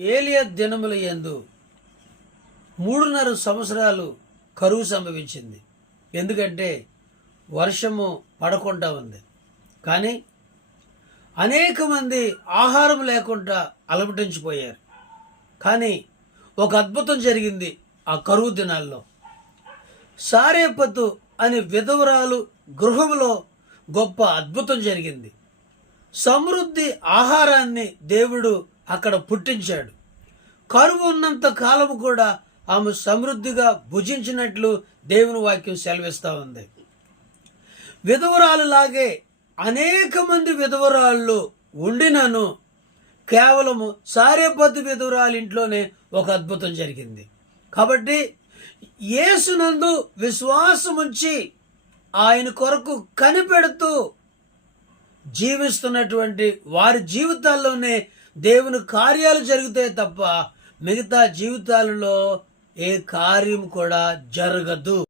ఏలియ దినముల యందు మూడున్నర సంవత్సరాలు కరువు సంభవించింది. ఎందుకంటే వర్షము పడకుండా ఉంది. కానీ అనేక మంది ఆహారం లేకుండా అలమటించిపోయారు. కానీ ఒక అద్భుతం జరిగింది ఆ కరువు దినాల్లో. సారేపతు అనే విధవరాలు గృహంలో గొప్ప అద్భుతం జరిగింది. సమృద్ధి ఆహారాన్ని దేవుడు అక్కడ పుట్టించాడు. కరువు ఉన్నంత కాలం కూడా ఆమె సమృద్ధిగా భుజించినట్లు దేవుని వాక్యం సెలవిస్తూ ఉంది. విధవరాలులాగే అనేక మంది విధవరాళ్ళు ఉండినను కేవలము సారేపతి విధవరాలు ఇంట్లోనే ఒక అద్భుతం జరిగింది. కాబట్టి యేసునందు విశ్వాసముంచి ఆయన కొరకు కనిపెడుతూ జీవిస్తున్నటువంటి వారి జీవితాల్లోనే దేవుని కార్యాలు జరుగుతాయి తప్ప మిగతా జీవితాలలో ఏ కార్యం కూడా జరగదు.